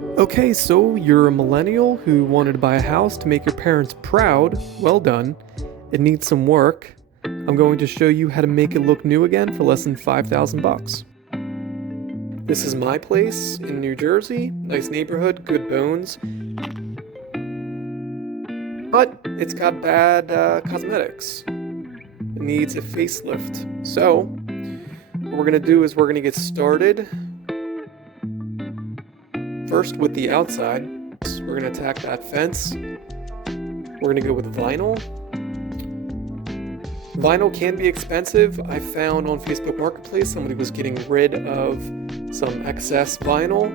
Okay, so you're a millennial who wanted to buy a house to make your parents proud. Well done. It needs some work. I'm going to show you how to make it look new again for less than 5,000 bucks. This is my place in New Jersey. Nice neighborhood, good bones. But it's got bad cosmetics. It needs a facelift. So, what we're going to do is we're going to get started first with the outside. We're going to attack that fence. We're going to go with vinyl. Vinyl can be expensive. I found on Facebook Marketplace somebody was getting rid of some excess vinyl.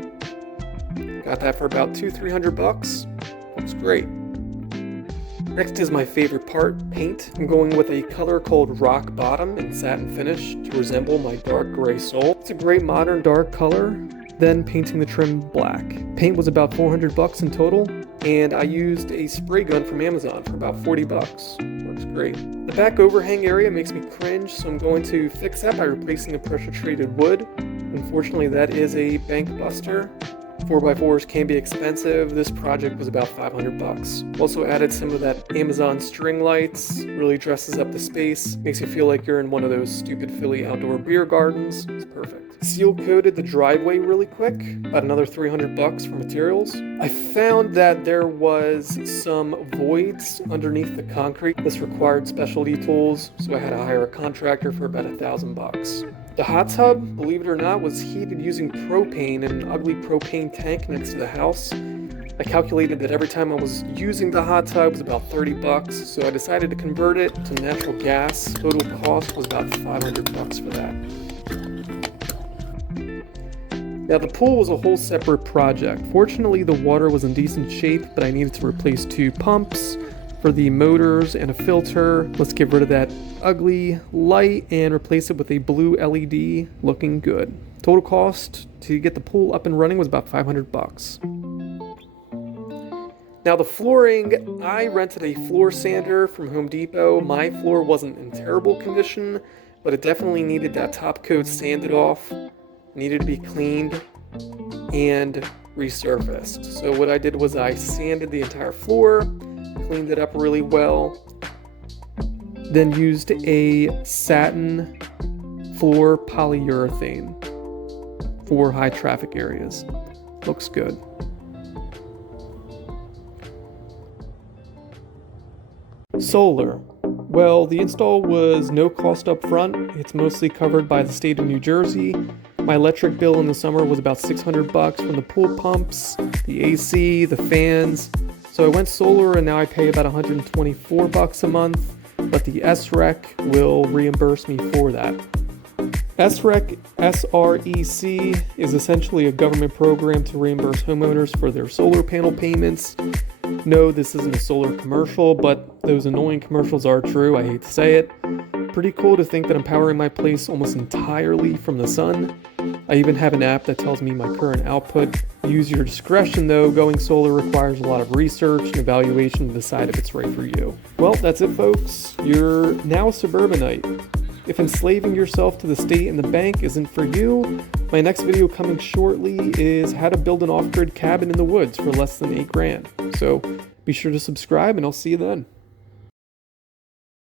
Got that for about $200-300 bucks. Looks great. Next is my favorite part, paint. I'm going with a color called Rock Bottom in satin finish to resemble my dark gray soul. It's a great modern dark color. Then painting the trim black. Paint was about $400 bucks in total, and I used a spray gun from Amazon for about $40 bucks. Works great. The back overhang area makes me cringe, so I'm going to fix that by replacing the pressure-treated wood. Unfortunately, that is a bank buster. 4x4s can be expensive. This project was about $500 bucks. Also added some of that Amazon string lights. Really dresses up the space. Makes you feel like you're in one of those stupid Philly outdoor beer gardens. It's perfect. Seal coated the driveway really quick. About another $300 bucks for materials. I found that there was some voids underneath the concrete. This required specialty tools, so I had to hire a contractor for about $1,000 bucks. The hot tub, believe it or not, was heated using propane in an ugly propane tank next to the house. I calculated that every time I was using the hot tub was about $30 bucks, so I decided to convert it to natural gas. Total cost was about $500 bucks for that. Now the pool was a whole separate project. Fortunately, the water was in decent shape, but I needed to replace 2 pumps for the motors and a filter. Let's get rid of that ugly light and replace it with a blue LED. Looking good. Total cost to get the pool up and running was about $500 bucks. Now the flooring, I rented a floor sander from Home Depot. My floor wasn't in terrible condition, but it definitely needed that top coat sanded off. Needed to be cleaned and resurfaced. So what I did was I sanded the entire floor, cleaned it up really well, then used a satin floor polyurethane for high traffic areas. Looks good. Solar. Well, the install was no cost up front. It's mostly covered by the state of New Jersey. My electric bill in the summer was about $600 bucks from the pool pumps, the AC, the fans. So I went solar and now I pay about $124 bucks a month, but the SREC will reimburse me for that. SREC, S-R-E-C, is essentially a government program to reimburse homeowners for their solar panel payments. No, this isn't a solar commercial, but those annoying commercials are true, I hate to say it. Pretty cool to think that I'm powering my place almost entirely from the sun. I even have an app that tells me my current output. Use your discretion though, going solar requires a lot of research and evaluation to decide if it's right for you. Well, that's it folks. You're now a suburbanite. If enslaving yourself to the state and the bank isn't for you, my next video coming shortly is how to build an off-grid cabin in the woods for less than $8 grand. So be sure to subscribe and I'll see you then.